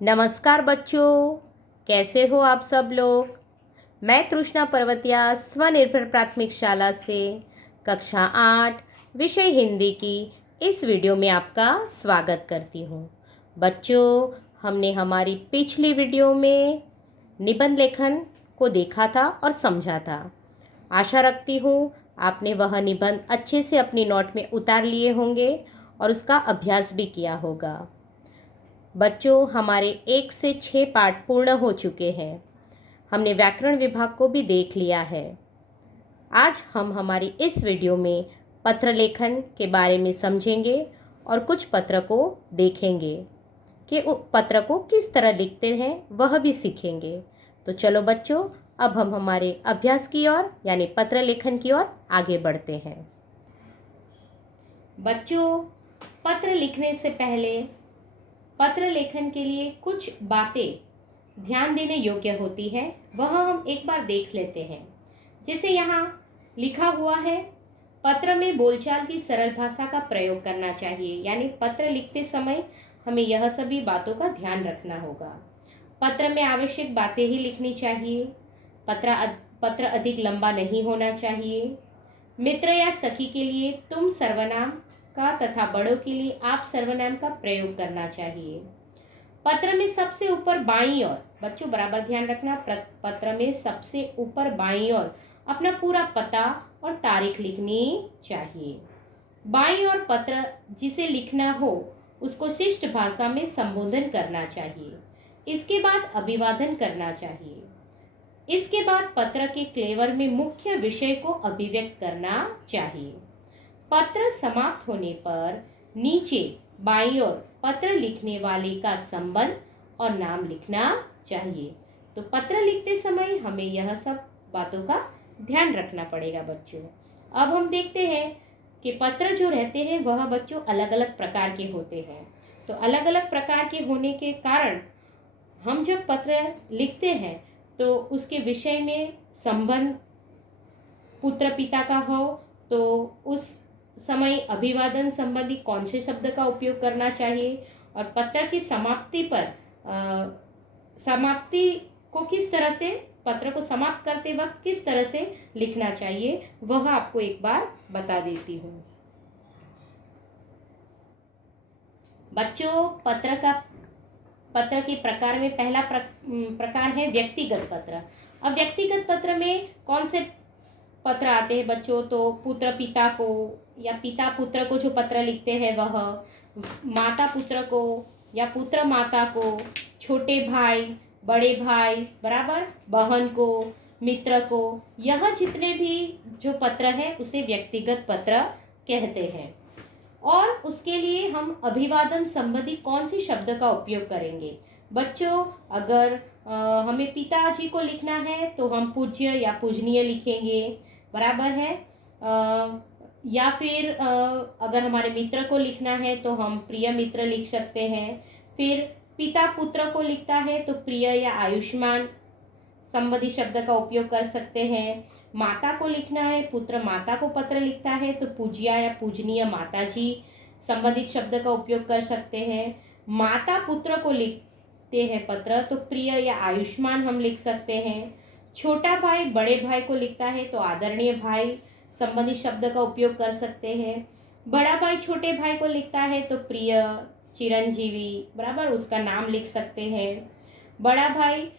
नमस्कार बच्चों, कैसे हो आप सब लोग। मैं कृष्णा पर्वतिया स्वनिर्भर प्राथमिक शाला से कक्षा 8 विषय हिंदी की इस वीडियो में आपका स्वागत करती हूँ। बच्चों, हमने हमारी पिछली वीडियो में निबंध लेखन को देखा था और समझा था। आशा रखती हूँ आपने वह निबंध अच्छे से अपनी नोट में उतार लिए होंगे और उसका अभ्यास भी किया होगा। बच्चों, हमारे 1 से 6 पाठ पूर्ण हो चुके हैं। हमने व्याकरण विभाग को भी देख लिया है। आज हम हमारी इस वीडियो में पत्र लेखन के बारे में समझेंगे और कुछ पत्र को देखेंगे कि पत्र को किस तरह लिखते हैं, वह भी सीखेंगे। तो चलो बच्चों, अब हम हमारे अभ्यास की ओर यानी पत्र लेखन की ओर आगे बढ़ते हैं। बच्चों, पत्र लिखने से पहले पत्र लेखन के लिए कुछ बातें ध्यान देने योग्य होती है, वह हम एक बार देख लेते हैं। जैसे यहाँ लिखा हुआ है, पत्र में बोलचाल की सरल भाषा का प्रयोग करना चाहिए, यानी पत्र लिखते समय हमें यह सभी बातों का ध्यान रखना होगा। पत्र में आवश्यक बातें ही लिखनी चाहिए। पत्र अधिक लंबा नहीं होना चाहिए। मित्र या सखी के लिए तुम सर्वनाम का तथा बड़ों के लिए आप सर्वनाम का प्रयोग करना चाहिए। पत्र में सबसे ऊपर बाईं ओर, बच्चों बराबर ध्यान रखना, पत्र में सबसे ऊपर बाईं ओर अपना पूरा पता और तारीख लिखनी चाहिए। बाईं ओर पत्र जिसे लिखना हो उसको शिष्ट भाषा में संबोधन करना चाहिए। इसके बाद अभिवादन करना चाहिए। इसके बाद पत्र के क्लेवर में मुख्य विषय को अभिव्यक्त करना चाहिए। पत्र समाप्त होने पर नीचे बाईं ओर पत्र लिखने वाले का संबंध और नाम लिखना चाहिए। तो पत्र लिखते समय हमें यह सब बातों का ध्यान रखना पड़ेगा बच्चों। अब हम देखते हैं कि पत्र जो रहते हैं वह बच्चों अलग अलग प्रकार के होते हैं। तो अलग अलग प्रकार के होने के कारण हम जब पत्र लिखते हैं तो उसके विषय में संबंध पुत्र पिता का हो तो उस समय अभिवादन संबंधी कौन से शब्द का उपयोग करना चाहिए, और पत्र की समाप्ति पर समाप्ति को किस तरह से, पत्र को समाप्त करते वक्त किस तरह से लिखना चाहिए, वह आपको एक बार बता देती हूँ। बच्चों, पत्र के प्रकार में पहला प्रकार है व्यक्तिगत पत्र। अब व्यक्तिगत पत्र में कौन से पत्र आते हैं बच्चों, तो पुत्र पिता को या पिता पुत्र को जो पत्र लिखते हैं वह, माता पुत्र को या पुत्र माता को, छोटे भाई बड़े भाई बराबर, बहन को, मित्र को, यह जितने भी जो पत्र है उसे व्यक्तिगत पत्र कहते हैं। और उसके लिए हम अभिवादन संबंधी कौन सी शब्द का उपयोग करेंगे बच्चों। अगर हमें पिताजी को लिखना है तो हम पूज्य या पूजनीय लिखेंगे, बराबर है। या फिर अगर हमारे मित्र को लिखना है तो हम प्रिय मित्र लिख सकते हैं। फिर पिता पुत्र को लिखता है तो प्रिय या आयुष्मान संबंधी शब्द का उपयोग कर सकते हैं। माता को लिखना है, पुत्र माता को पत्र लिखता है तो पूज्या या पूजनीय माताजी संबंधित शब्द का उपयोग कर सकते हैं। माता पुत्र को लिखते हैं पत्र तो प्रिय या आयुष्मान हम लिख सकते हैं। छोटा भाई बड़े भाई को लिखता है तो आदरणीय भाई संबंधित शब्द का उपयोग कर सकते हैं। बड़ा भाई छोटे भाई को लिखता है तो प्रिय, चिरंजीवी बराबर, उसका नाम लिख सकते हैं। बड़ा भाई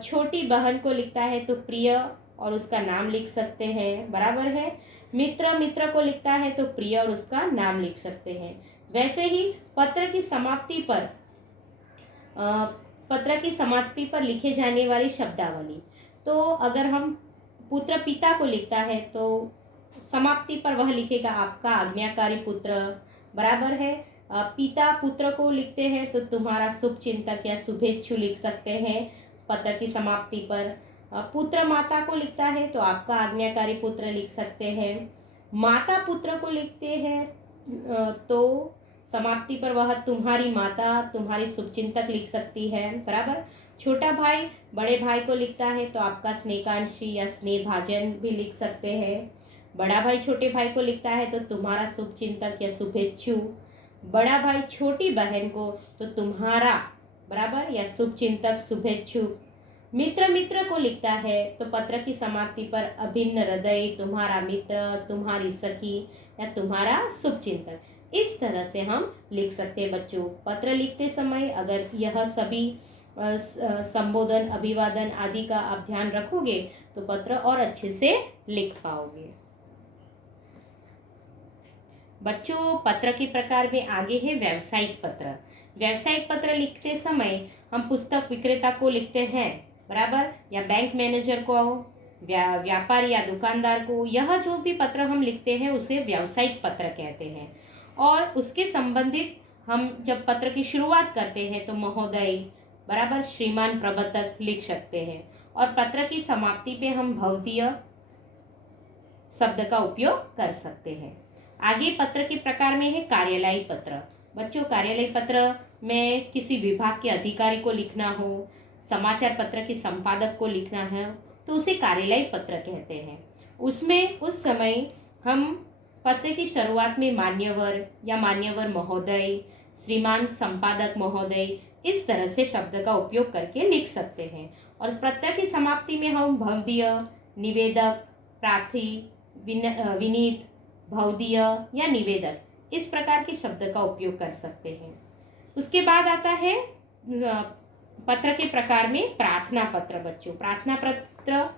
छोटी बहन को लिखता है तो प्रिय और उसका नाम लिख सकते हैं, बराबर है। मित्र को लिखता है तो प्रिय और उसका नाम लिख सकते हैं। वैसे ही पत्र की समाप्ति पर लिखे जाने वाली शब्दावली, तो अगर हम पुत्र पिता को लिखता है तो समाप्ति पर वह लिखेगा आपका आज्ञाकारी पुत्र, बराबर है। पिता पुत्र को लिखते हैं तो तुम्हारा शुभ चिंतक या शुभेच्छु लिख सकते हैं पत्र की समाप्ति पर। पुत्र माता को लिखता है तो आपका आज्ञाकारी पुत्र लिख सकते हैं। माता पुत्र को लिखते हैं तो समाप्ति पर वह तुम्हारी माता, तुम्हारी शुभचिंतक लिख सकती है, बराबर। छोटा भाई बड़े भाई को लिखता है तो आपका स्नेहांशी या स्नेहभाजन भी लिख सकते हैं। बड़ा भाई छोटे भाई को लिखता है तो तुम्हारा शुभचिंतक या शुभेच्छु। बड़ा भाई छोटी बहन को तो तुम्हारा बराबर, या शुभ चिंतक, शुभेच्छुक। मित्र मित्र को लिखता है तो पत्र की समाप्ति पर अभिन्न हृदय, तुम्हारा मित्र, तुम्हारी सखी या तुम्हारा शुभ चिंतक, इस तरह से हम लिख सकते हैं बच्चों। पत्र लिखते समय अगर यह सभी संबोधन, अभिवादन आदि का आप ध्यान रखोगे तो पत्र और अच्छे से लिख पाओगे। बच्चों, पत्र के प्रकार में आगे है व्यावसायिक पत्र। व्यावसायिक पत्र लिखते समय हम पुस्तक विक्रेता को लिखते हैं, बराबर, या बैंक मैनेजर को, व्यापारी या दुकानदार को। यह जो भी पत्र हम लिखते हैं उसे व्यावसायिक पत्र कहते हैं। और उसके संबंधित हम जब पत्र की शुरुआत करते हैं तो महोदय, बराबर, श्रीमान प्रबंधक लिख सकते हैं। और पत्र की समाप्ति पे हम भवदीय शब्द का उपयोग कर सकते हैं। आगे पत्र के प्रकार में है कार्यालयी पत्र। बच्चों, कार्यालयी पत्र में किसी विभाग के अधिकारी को लिखना हो, समाचार पत्र के संपादक को लिखना है तो उसे कार्यालयी पत्र कहते हैं। उसमें उस समय हम पत्र की शुरुआत में मान्यवर या मान्यवर महोदय, श्रीमान संपादक महोदय, इस तरह से शब्द का उपयोग करके लिख सकते हैं। और पत्र की समाप्ति में हम भवदीय, निवेदक, प्रार्थी, विनीत, भवदीय या निवेदक, इस प्रकार के शब्द का उपयोग कर सकते हैं। उसके बाद आता है पत्र के प्रकार में प्रार्थना पत्र। बच्चों, प्रार्थना पत्र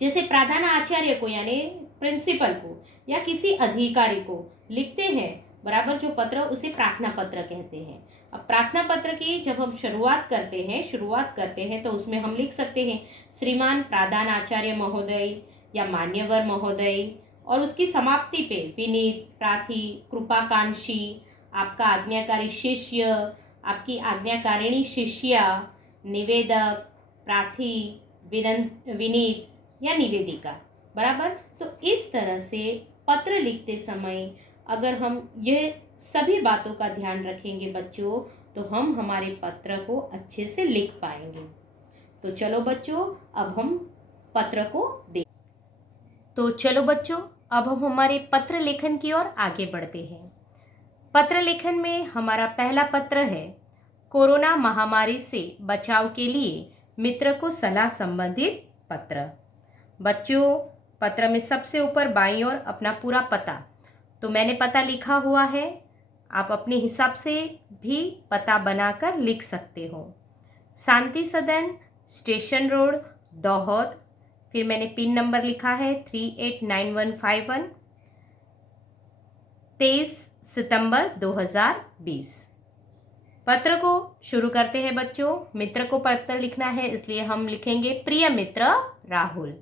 जैसे प्रधान आचार्य को यानी प्रिंसिपल को या किसी अधिकारी को लिखते हैं, बराबर, जो पत्र उसे प्रार्थना पत्र कहते हैं। अब प्रार्थना पत्र की जब हम शुरुआत करते हैं तो उसमें हम लिख सकते हैं श्रीमान प्रधान आचार्य महोदय या मान्यवर महोदय। और उसकी समाप्ति पे विनीत, प्रार्थी, कृपाकांक्षी, आपका आज्ञाकारी शिष्य, आपकी आज्ञाकारिणी शिष्या, निवेदक, प्रार्थी, विनीत या निवेदिका, बराबर। तो इस तरह से पत्र लिखते समय अगर हम ये सभी बातों का ध्यान रखेंगे बच्चों तो हम हमारे पत्र को अच्छे से लिख पाएंगे। तो चलो बच्चों, अब हम पत्र को अब हम हमारे पत्र लेखन की ओर आगे बढ़ते हैं। पत्र लेखन में हमारा पहला पत्र है कोरोना महामारी से बचाव के लिए मित्र को सलाह संबंधित पत्र। बच्चों, पत्र में सबसे ऊपर बाईं ओर अपना पूरा पता, तो मैंने पता लिखा हुआ है, आप अपने हिसाब से भी पता बनाकर लिख सकते हो। शांति सदन, स्टेशन रोड, दाहोद। फिर मैंने पिन नंबर लिखा है 389151, 23 सितंबर 2020। पत्र को शुरू करते हैं बच्चों। मित्र को पत्र लिखना है इसलिए हम लिखेंगे प्रिय मित्र राहुल,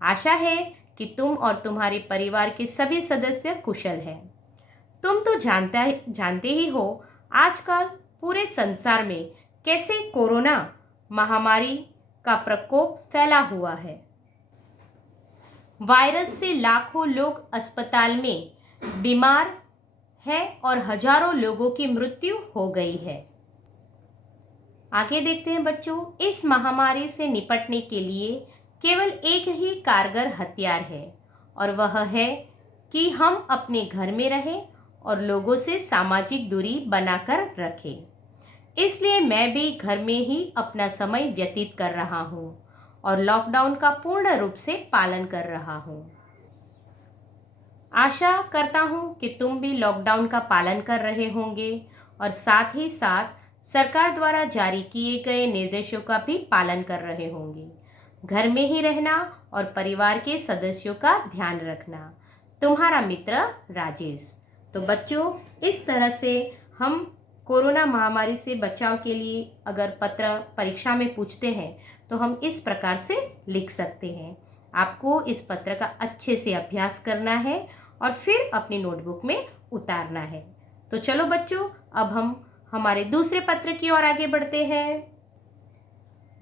आशा है कि तुम और तुम्हारे परिवार के सभी सदस्य कुशल हैं। तुम तो जानते ही हो आजकल पूरे संसार में कैसे कोरोना महामारी का प्रकोप फैला हुआ है। वायरस से लाखों लोग अस्पताल में बीमार है और हजारों लोगों की मृत्यु हो गई है। आगे देखते हैं बच्चों, इस महामारी से निपटने के लिए केवल एक ही कारगर हथियार है और वह है कि हम अपने घर में रहें और लोगों से सामाजिक दूरी बनाकर रखें। इसलिए मैं भी घर में ही अपना समय व्यतीत कर रहा हूँ और लॉकडाउन का पूर्ण रूप से पालन कर रहा हूँ। आशा करता हूँ कि तुम भी लॉकडाउन का पालन कर रहे होंगे और साथ ही साथ सरकार द्वारा जारी किए गए निर्देशों का भी पालन कर रहे होंगे। घर में ही रहना और परिवार के सदस्यों का ध्यान रखना। तुम्हारा मित्र राजेश। तो बच्चों, इस तरह से हम कोरोना महामारी से बचाव के लिए अगर पत्र परीक्षा में पूछते हैं तो हम इस प्रकार से लिख सकते हैं। आपको इस पत्र का अच्छे से अभ्यास करना है और फिर अपनी नोटबुक में उतारना है। तो चलो बच्चों, अब हम हमारे दूसरे पत्र की ओर आगे बढ़ते हैं।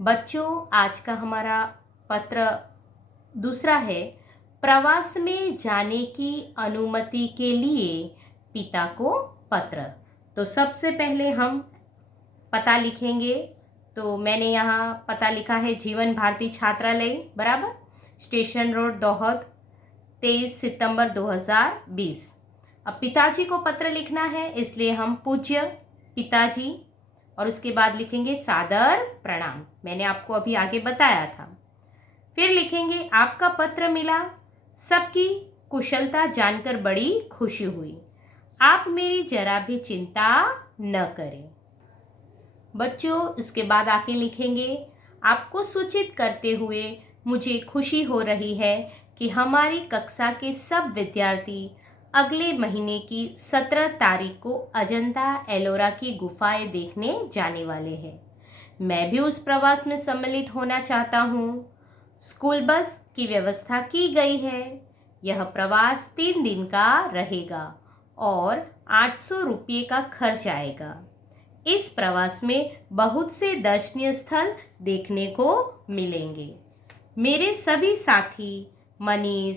बच्चों, आज का हमारा पत्र दूसरा है प्रवास में जाने की अनुमति के लिए पिता को पत्र। तो सबसे पहले हम पता लिखेंगे। तो मैंने यहाँ पता लिखा है जीवन भारती छात्रालय, बराबर, स्टेशन रोड, दाहोद, 23 सितंबर 2020। अब पिताजी को पत्र लिखना है इसलिए हम पूज्य पिताजी और उसके बाद लिखेंगे सादर प्रणाम, मैंने आपको अभी आगे बताया था। फिर लिखेंगे आपका पत्र मिला, सबकी कुशलता जानकर बड़ी खुशी हुई, आप मेरी जरा भी चिंता न करें। बच्चों इसके बाद आके लिखेंगे आपको सूचित करते हुए मुझे खुशी हो रही है कि हमारी कक्षा के सब विद्यार्थी अगले महीने की 17 तारीख को अजंता एलोरा की गुफाएं देखने जाने वाले हैं। मैं भी उस प्रवास में सम्मिलित होना चाहता हूँ। स्कूल बस की व्यवस्था की गई है। यह प्रवास 3 दिन का रहेगा और 800 रुपये का खर्च आएगा। इस प्रवास में बहुत से दर्शनीय स्थल देखने को मिलेंगे। मेरे सभी साथी मनीष,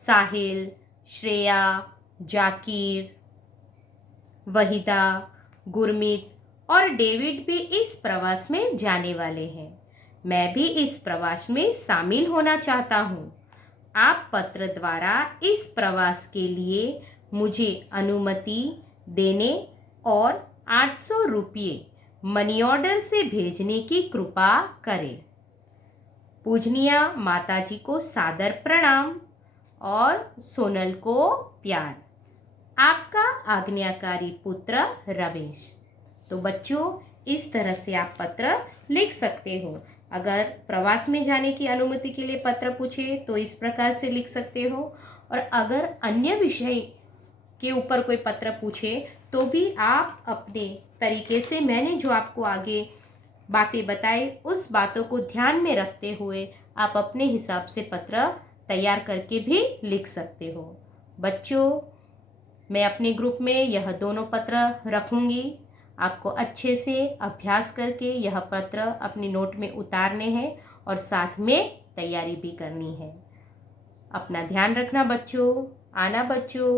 साहिल, श्रेया, जाकिर, वहीदा, गुरमीत और डेविड भी इस प्रवास में जाने वाले हैं। मैं भी इस प्रवास में शामिल होना चाहता हूँ। आप पत्र द्वारा इस प्रवास के लिए मुझे अनुमति देने और 800 रुपये मनी ऑर्डर से भेजने की कृपा करें। पूजनीय माताजी को सादर प्रणाम और सोनल को प्यार। आपका आज्ञाकारी पुत्र रमेश। तो बच्चों इस तरह से आप पत्र लिख सकते हो। अगर प्रवास में जाने की अनुमति के लिए पत्र पूछे तो इस प्रकार से लिख सकते हो, और अगर अन्य विषय के ऊपर कोई पत्र पूछे तो भी आप अपने तरीके से, मैंने जो आपको आगे बातें बताई उस बातों को ध्यान में रखते हुए आप अपने हिसाब से पत्र तैयार करके भी लिख सकते हो। बच्चों मैं अपने ग्रुप में यह दोनों पत्र रखूँगी। आपको अच्छे से अभ्यास करके यह पत्र अपनी नोट में उतारने हैं और साथ में तैयारी भी करनी है। अपना ध्यान रखना बच्चों। आना बच्चों।